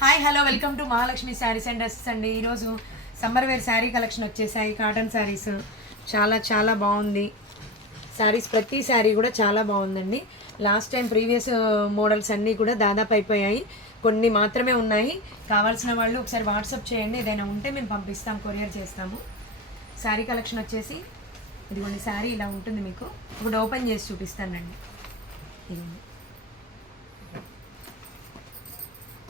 Hi hello welcome to Mahalakshmi saris and dresses అండి. ఈరోజు summer wear sari collection వచ్చేసాయి. కాటన్ శారీస్ చాలా చాలా బాగుంది. శారీస్ ప్రతి శారీ కూడా చాలా బాగుందండి. లాస్ట్ టైం ప్రీవియస్ మోడల్స్ అన్నీ కూడా దాదాపు అయిపోయాయి, కొన్ని మాత్రమే ఉన్నాయి. కావాల్సిన వాళ్ళు ఒకసారి వాట్సాప్ చేయండి, ఏదైనా ఉంటే మేము పంపిస్తాం, కొరియర్ చేస్తాము. శారీ కలెక్షన్ వచ్చేసి ఇదిగోండి. శారీ ఇలా ఉంటుంది, మీకు ఒకటి ఓపెన్ చేసి చూపిస్తానండి. ఇదిగోండి,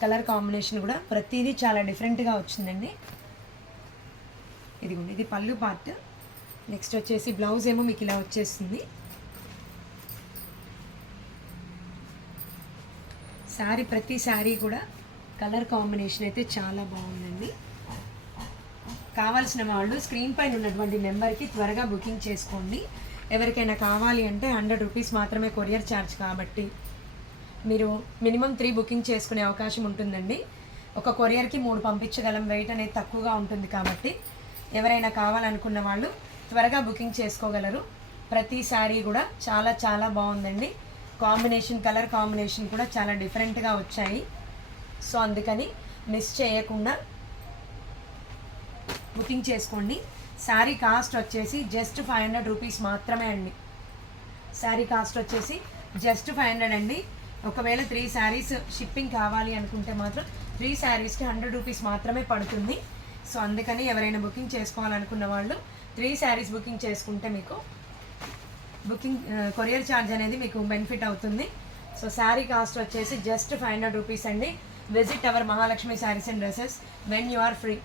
కలర్ కాంబినేషన్ కూడా ప్రతిదీ చాలా డిఫరెంట్గా వచ్చిందండి. ఇదిగోండి, ఇది పళ్ళు పార్ట్. నెక్స్ట్ వచ్చేసి బ్లౌజ్ ఏమో మీకు ఇలా వచ్చేస్తుంది. శారీ ప్రతి శారీ కూడా కలర్ కాంబినేషన్ అయితే చాలా బాగుందండి. కావాల్సిన వాళ్ళు స్క్రీన్ పైన ఉన్నటువంటి నెంబర్కి త్వరగా బుకింగ్ చేసుకోండి. ఎవరికైనా కావాలి అంటే 100 రూపీస్ మాత్రమే కొరియర్ ఛార్జ్, కాబట్టి మీరు మినిమం 3 బుకింగ్ చేసుకునే అవకాశం ఉంటుందండి. ఒక కొరియర్కి 3 పంపించగలం, వెయిట్ అనేది తక్కువగా ఉంటుంది. కాబట్టి ఎవరైనా కావాలనుకున్న వాళ్ళు త్వరగా బుకింగ్ చేసుకోగలరు. ప్రతి శారీ కూడా చాలా చాలా బాగుందండి. కాంబినేషన్, కలర్ కాంబినేషన్ కూడా చాలా డిఫరెంట్గా వచ్చాయి. సో అందుకని మిస్ చేయకుండా బుకింగ్ చేసుకోండి. శారీ కాస్ట్ వచ్చేసి జస్ట్ 500 రూపీస్ మాత్రమే అండి. శారీ కాస్ట్ వచ్చేసి జస్ట్ 500 అండి. ఒకవేళ 3 శారీస్ షిప్పింగ్ కావాలి అనుకుంటే మాత్రం 3 శారీస్కి 100 రూపీస్ మాత్రమే పడుతుంది. సో అందుకని ఎవరైనా బుకింగ్ చేసుకోవాలనుకున్న వాళ్ళు 3 శారీస్ బుకింగ్ చేసుకుంటే మీకు బుకింగ్ కొరియర్ ఛార్జ్ అనేది మీకు బెనిఫిట్ అవుతుంది. సో శారీ కాస్ట్ వచ్చేసి జస్ట్ 500 రూపీస్ అండి. Visit our Mahalakshmi saris and dresses when you are free.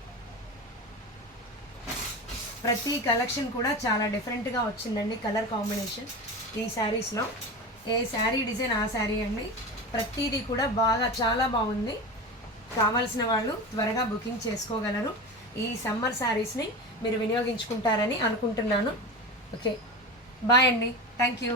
ప్రతి కలెక్షన్ కూడా చాలా డిఫరెంట్గా వచ్చిందండి. కలర్ కాంబినేషన్ ఈ శారీస్లో ఏ శారీ డిజైన్ ఆ శారీ అండి. ప్రతిదీ కూడా బాగా చాలా బాగుంది. కావాల్సిన వాళ్ళు త్వరగా బుకింగ్ చేసుకోగలరు. ఈ సమ్మర్ శారీస్ని మీరు వినియోగించుకుంటారని అనుకుంటున్నాను. ఓకే, బాయ్ అండి, థ్యాంక్ యూ.